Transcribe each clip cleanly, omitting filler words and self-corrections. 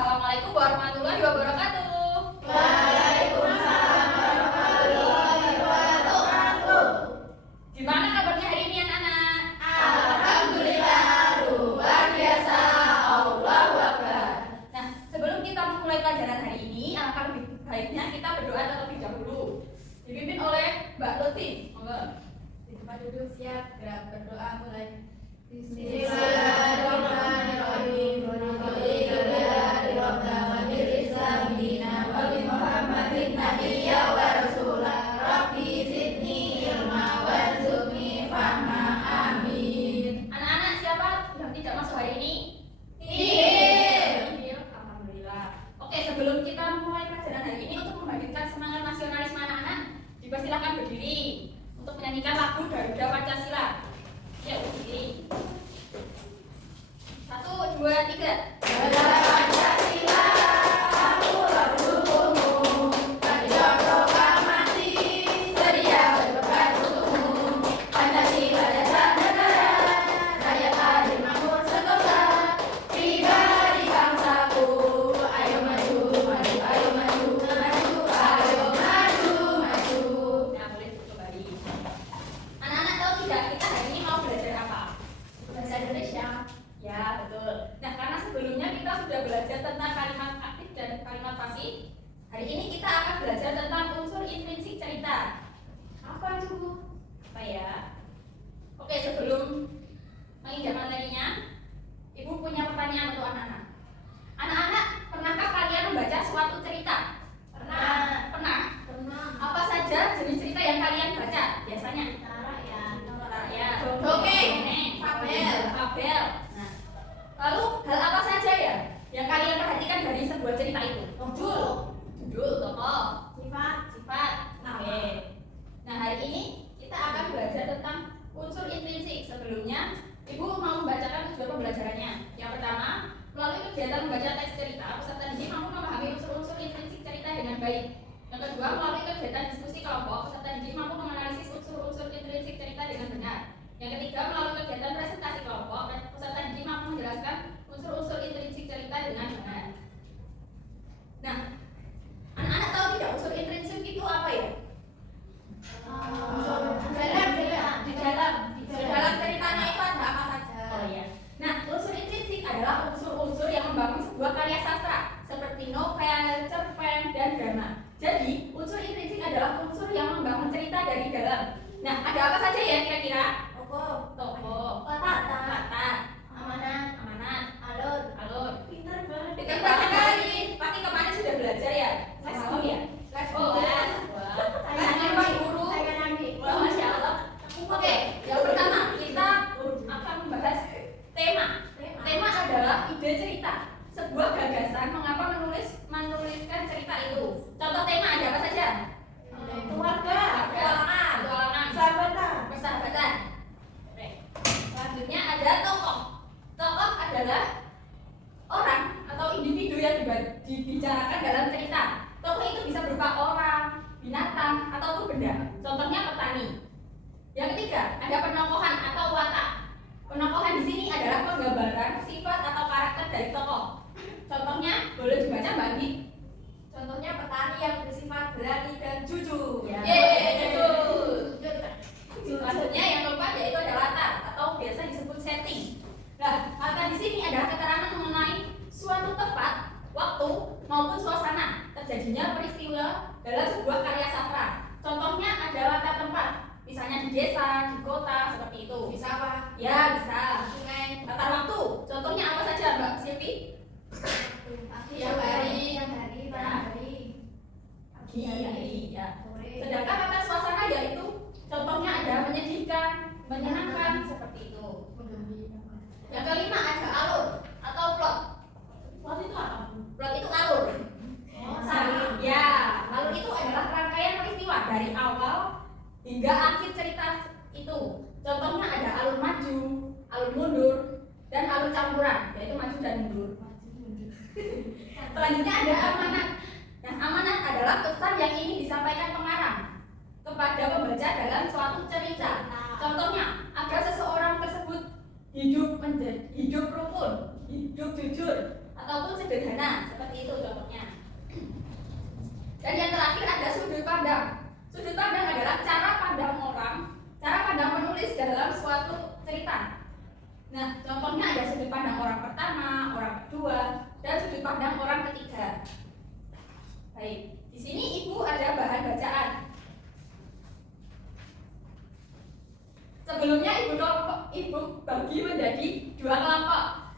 Assalamualaikum warahmatullahi wabarakatuh. Waalaikumsalam warahmatullahi wabarakatuh. Gimana kabarnya hari ini anak-anak? Alhamdulillah luar biasa. Allahu Akbar. Nah, sebelum kita memulai pelajaran hari ini, alangkah lebih baiknya kita berdoa terlebih dahulu. Dipimpin oleh Mbak Lutfi. Monggo. Di tempat duduk siap, gerak berdoa mulai. Bismillahirrahmanirrahim. Anak-anak siapa yang tidak masuk hari ini? Alhamdulillah. Oke, sebelum kita memulai pelajaran hari ini, untuk membangkitkan semangat nasionalisme anak-anak, dipersilakan berdiri untuk menyanyikan lagu Garuda Pancasila. Yuk, berdiri. 1, 2, 3. Garuda Pancasila, akulah pendukungmu. Patriot proklamasi, sedia berdebat untukmu. Pancasila dasar negara, rakyat adil makmur sentosa. Pribadi bangsaku, ayo maju, maju, ayo maju, maju, ayo maju, maju. Nah, boleh kembali. Anak-anak tahu tidak kita hari ini mau belajar apa? Bahasa Indonesia. Ya, betul. Nah, karena sebelumnya kita sudah belajar tentang kalimat aktif dan kalimat pasif, hari ini kita akan belajar tentang unsur intrinsik cerita. Apa itu? Apa ya? Oke, sebelum menginjak materinya, Ibu punya pertanyaan untuk anak-anak. Anak-anak, pernahkah kalian membaca suatu cerita? Pernah. Pernah? Pernah. Apa saja jenis cerita yang kalian baca biasanya? Ya, Dongeng, fabel. Nah, lalu hal apa saja ya yang kalian perhatikan dari sebuah cerita itu? Judul, tokoh, sifat. Oke. Nah, hari ini kita akan belajar tentang unsur intrinsik. Sebelumnya, Ibu mau membacakan tujuan pembelajarannya. Yang pertama, melalui kegiatan membaca teks cerita, peserta didik mampu memahami unsur-unsur intrinsik cerita dengan baik. Yang kedua, melalui kegiatan diskusi kelompok, peserta didik mampu menganalisis unsur-unsur intrinsik cerita dengan benar. Yang ketiga, melalui kegiatan presentasi kelompok, peserta didik mampu menjelaskan unsur-unsur intrinsik cerita dengan benar. Nah, anak-anak tahu tidak unsur intrinsik itu apa ya? Di dalam ceritanya itu ada apa saja? Oh iya. Nah, unsur intrinsik adalah unsur-unsur yang membangun sebuah karya sastra seperti novel, cerpen, dan drama. Jadi, unsur intrinsik adalah unsur yang membangun cerita dari dalam. Nah, ada apa saja ya kira-kira? Tokoh, watak, amanat, alur. Pintar banget. Pintar sekali. Pasti kemarin sudah belajar ya? Semalam ya? Oh, les. Wah. Wah, Masya Allah. Oke, yang pertama kita akan membahas tema. Tema adalah ide cerita, sebuah gagasan mengapa menuliskan cerita itu. Contoh tema ada apa saja? Keluarga, Petualangan, persahabatan. Oke. Selanjutnya ada tokoh. Tokoh adalah orang atau individu yang dibicarakan dalam cerita. Tokoh itu bisa berupa orang, binatang, ataupun benda. Contohnya petani. Yang ketiga, ada penokohan atau watak. Penokohan di sini adalah penggambaran sifat atau karakter dari tokoh. Contohnya boleh dibaca Mbak Andi. Contohnya petani yang bersifat berani dan jujur. Jujur. Selanjutnya yang keempat yaitu ada latar atau biasa disebut setting. Nah, latar di sini adalah keterangan mengenai suatu tempat, waktu maupun suasana terjadinya peristiwa dalam sebuah karya sastra. Contohnya ada latar tempat, misalnya di desa, di kota, seperti itu. Bisa apa? Ya, bisa. Sungai. Latar waktu, contohnya apa saja Mbak Silvi? Siang hari, malam hari. Pagi, ya. Sore. Sedangkan latar suasana yaitu contohnya ada menyedihkan, menyenangkan, seperti itu. Yang kelima ada alur atau plot. Plot itu apa? Plot itu alur. Ya, alur itu adalah rangkaian peristiwa dari awal hingga akhir cerita itu. Contohnya ada alur maju, alur mundur, dan alur campuran, yaitu maju dan mundur. Selanjutnya ada amanat. Nah, amanat adalah pesan yang ingin disampaikan pengarang kepada pembaca dalam suatu cerita. Contohnya, agar seseorang tersebut hidup rukun, hidup jujur, ataupun sederhana, seperti itu contohnya. Dan yang terakhir ada sudut pandang. Sudut pandang adalah cara pandang orang, cara pandang penulis dalam suatu cerita. Nah, contohnya ada sudut pandang orang pertama, orang kedua, dan sudut pandang orang ketiga. Baik, di sini Ibu ada bahan bacaan. Sebelumnya Ibu bagi menjadi dua kelompok.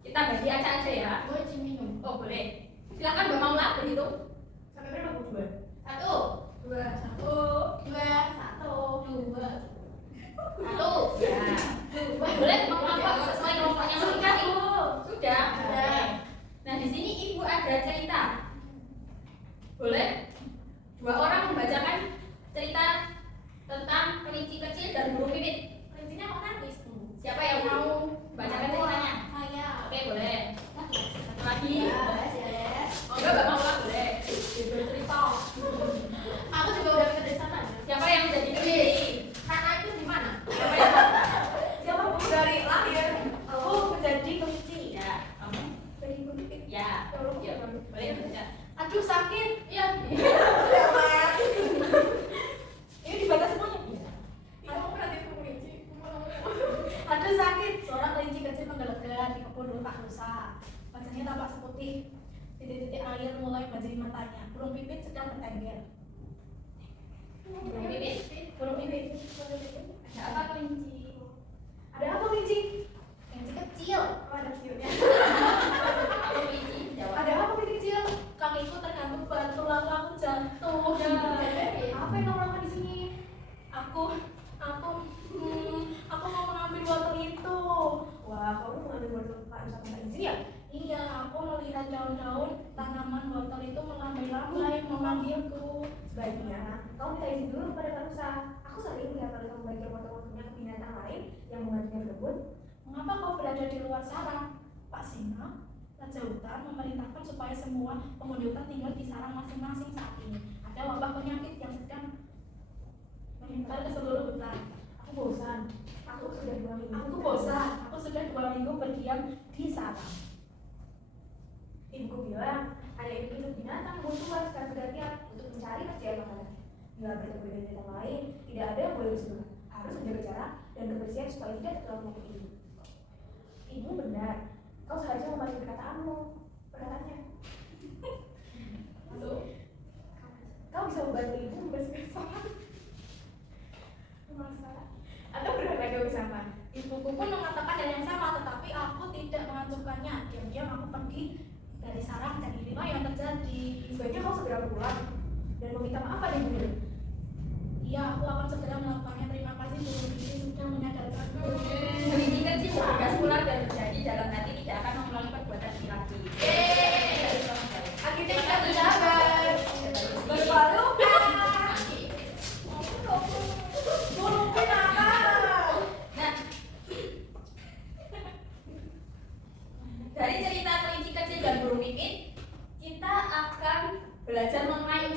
Kita bagi aja ya. Boleh izin minum. Oh boleh. Silakan Mbak Maula berhitung. Sampai berapa Bu? 2. 1, 2, 1, 2, 1, 2. 1. Ya. Boleh kelompok sesuai kelompoknya masing-masing. Sudah. Sudah. Nah di sini Ibu ada cerita. Boleh? 2 orang membacakan cerita tentang kelinci kecil dan burung pipit. Kelincinya kok nangis? Siapa yang mau bacakan ceritanya? Saya. Oke boleh. Satu lagi. Yes. Oh enggak Mbak Maula boleh. Cerita. Aku juga udah mikir dari sana. Siapa yang menjadi kelinci? Karena itu di mana? Siapa yang Siapa Bu dari lahir? Aku menjadi kelinci. ya? Kamu? Jadi pipit. Ya. Ya boleh baca. Aduh sakit. Iya. Ini dibaca semuanya. Aku berarti kelinci. Aduh sakit. Seorang kelinci kecil menggelegar di kebun rumput rusa. Wajahnya tampak seputih. Titik-titik air mulai banjiri matanya. Burung pipit sedang bertengger. Burung pipit. Burung pipit. Ada apa kelinci? Ada apa kelinci? Kelinci kecil. Oh, ada kecilnya. Apa kelinci? Jawab. Ada apa kelinci kecil? Kakiku tergantung batu lalu aku jatuh. Apa yang kamu lakukan di sini? Aku mau mengambil wortel itu. Wah, kamu mengambil wortel sama di sini ya? Iya, aku melihat daun-daun tanaman wortel itu melambai-lambai memanggilku. Sebaiknya kamu minta izin dulu pada Kak Nusa. Aku sering melihat kalau kamu bagi wortel-wortelnya ke binatang lain yang membantunya berebut. Mengapa kau berada di luar sana? Pak Singa, Raja Hutan memerintahkan supaya semua penghuni hutan tinggal di sarang masing-masing saat ini. Ada wabah penyakit yang sedang menyebar ke seluruh hutan. Aku bosan. Aku sudah 2 minggu berdiam di sarang. Ibuku bilang, ada hidup binatang yang keluar secara bergantian untuk mencari persediaan makanan. Bila bertemu dengan binatang lain, tidak ada yang boleh bersentuhan. Harus menjaga jarak dan kebersihan supaya tidak terlalu menyakiti ibu. Ibu benar. Kau seharusnya mematuhi perkataannya. Masuk. Kau bisa membantu ibu membersihkan sampah. Atau berharga sampah. Ibuku pun mengatakan hal yang sama, tetapi aku tidak mengacuhkannya. Diam-diam aku pergi dari sarang dan inilah yang terjadi. Sebaiknya kau segera pulang dan meminta maaf pada ibu. Iya, aku akan segera melakukannya. Terima kasih Bu Bibi sudah menyadarkanku. Kelinci kecil bergegas pulang dan berjanji dalam hati tidak akan mengulangi perbuatan ini lagi. Akhirnya kita bersahabat. Berpalukan. Burung apa? Nah, dari cerita kelinci kecil dan burung pipit, kita akan belajar mengenai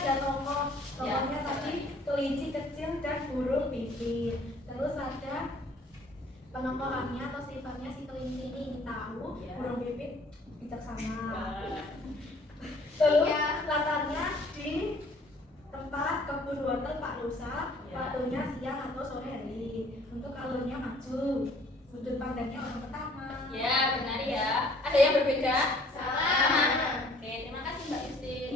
ada tokohnya tadi kelinci kecil dan burung pipit. Terus ada penokohannya atau sifatnya si kelinci ini ingin tahu, burung pipit bijaksana. Terus latarnya di tempat kebun wortel Pak Nusa, waktunya siang atau sore hari. Untuk alurnya maju, sudut pandangnya orang pertama. Ya, benar ya. Ada yang berbeda? Sama. Oke, terima kasih Mbak Yustin.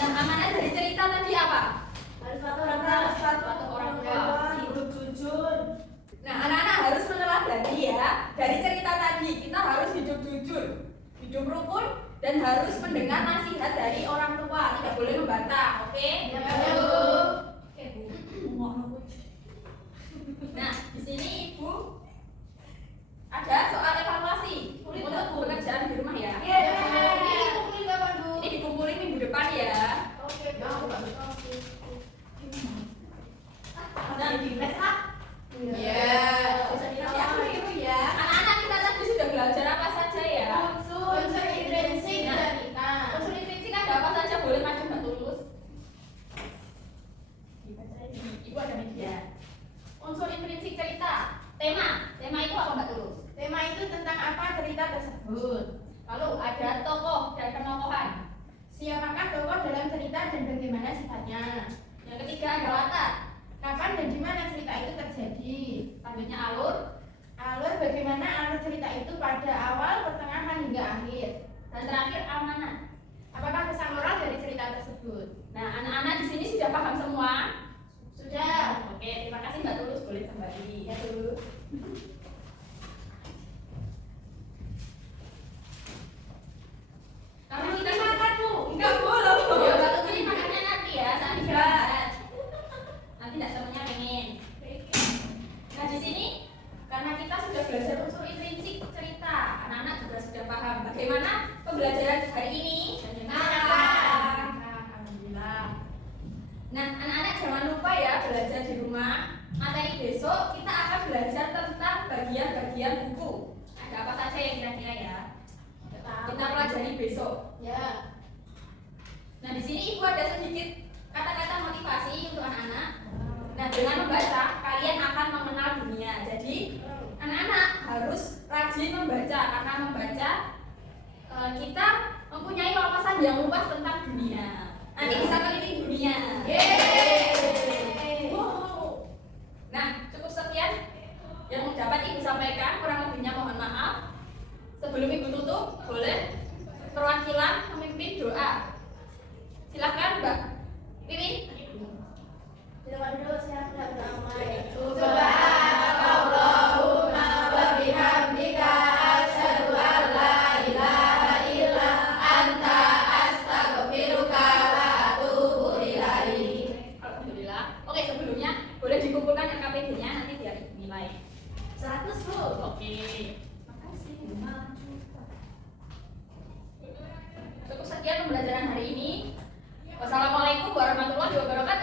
Nah, amanah dari cerita tadi apa? Harus satu orang tua, hidup jujur. Nah, anak-anak harus meneladani ya. Dari cerita tadi kita harus hidup jujur, hidup rukun, dan harus mendengar nasihat dari orang tua. Tidak boleh membantah, oke? Ya, Bu. Oke, Bu. Nah, di sini Ibu ada soal evaluasi untuk pekerjaan di rumah ya. Ini dikumpulin kapan, Bu? Ini dikumpulin minggu depan ya. Oke, Bu. Nah, di les up. Anak-anak kita tadi sudah belajar apa saja ya? Unsur intrinsik cerita. Unsur intrinsik ada apa saja? Boleh maju Mbak Tulus. Ibu ada media. Unsur intrinsik cerita. Tema itu apa Mbak Tulus? Tema itu tentang apa cerita tersebut. Lalu ada tokoh dan penokohan. Siapakah tokoh dalam cerita dan bagaimana sifatnya? Yang ketiga ada latar. Kapan dan di mana cerita itu terjadi? Selanjutnya alur. Alur, bagaimana alur cerita itu pada awal, pertengahan hingga akhir. Dan terakhir amanah. Apakah pesan moral dari cerita tersebut? Nah, anak-anak di sini sudah paham semua? Sudah. Oke, terima kasih Mbak Tulus. Boleh kembali. Ya, Bu. Karena kita makan, Bu. enggak boleh. Ya, Mbak Tulus ini makannya nanti ya, saat istirahat. Nanti tidak semuanya pengen. Nah, di sini karena kita sudah belajar unsur intrinsik cerita, anak-anak juga sudah paham bagaimana pembelajaran hari ini. Alhamdulillah. Nah, anak-anak jangan lupa ya belajar di rumah. Materi besok kita akan belajar tentang bagian-bagian buku. Ada apa saja yang kira-kira ya? Kita pelajari besok. Ya. Nah, di sini Ibu ada sedikit kata-kata motivasi untuk anak-anak. Nah, dengan membaca kalian akan mengenal dunia. Jadi, anak-anak harus rajin membaca karena membaca kita mempunyai wawasan yang luas tentang dunia. Nanti bisa keliling dunia. Nah, cukup sekian yang dapat Ibu sampaikan. Kurang lebihnya mohon maaf. Sebelum Ibu tutup, boleh perwakilan memimpin doa. Silakan Mbak Wiwin. Doa dulu, siap bersama. Subhanallahumma wa bihamdika asyhadu an la ilaha illa anta astaghfiruka wa atubu ilaik. Alhamdulillah. Oke, sebelumnya boleh dikumpulkan RKPD-nya nanti biar Ibu nilai. 100, Bu. Oke. Makasih. Cukup sekian pembelajaran hari ini. Wassalamualaikum warahmatullahi wabarakatuh.